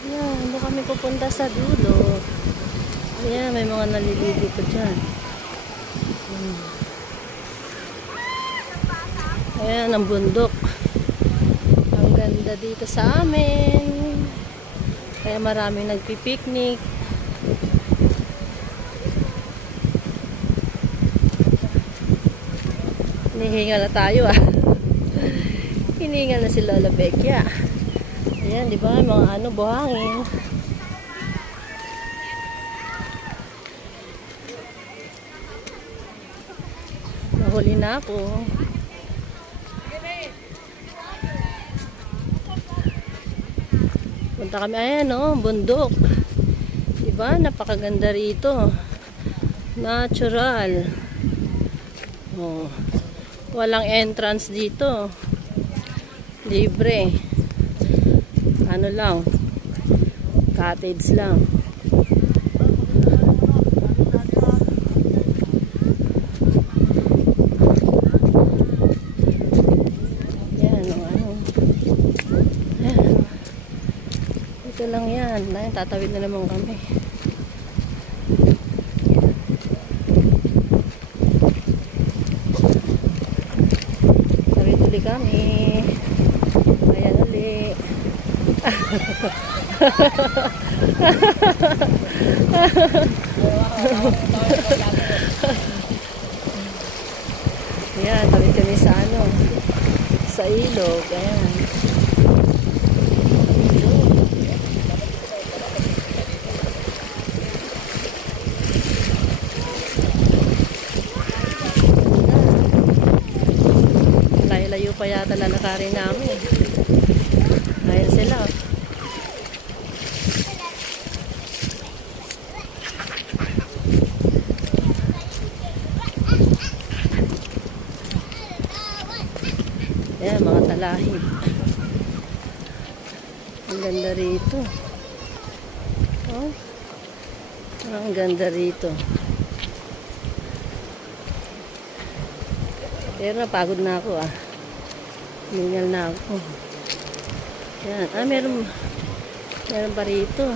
Ayan, doon kami pupunta sa dulo. Ayan, may mga nalilito dyan. Ayan, ang bundok. Ang ganda dito sa amin. Kaya maraming nagpipiknik. Hinihinga na tayo ah. Hinihinga na si Lola Becchia. Ayan, di ba? Mga buhangin. Nahuli na ako. Punta kami, ayan oh, bundok. Di ba? Napakaganda rito. Natural. Oh. Walang entrance dito. Libre. Ano lang. Cottage lang. Yan, ano. Yan. Ito lang yan. Ayan, tatawid na naman kami. Tuloy kami. Ayan uli. Ayan, tawid kami sa sa ilog. Ayan. Layo pa yata lalakarin namin. Ayan sila. Ayan, mga talahib. Ang ganda rito. Oh, ang ganda rito. Pero napagod na ako ah. Mingal na ako. Yan. Meron pa rito.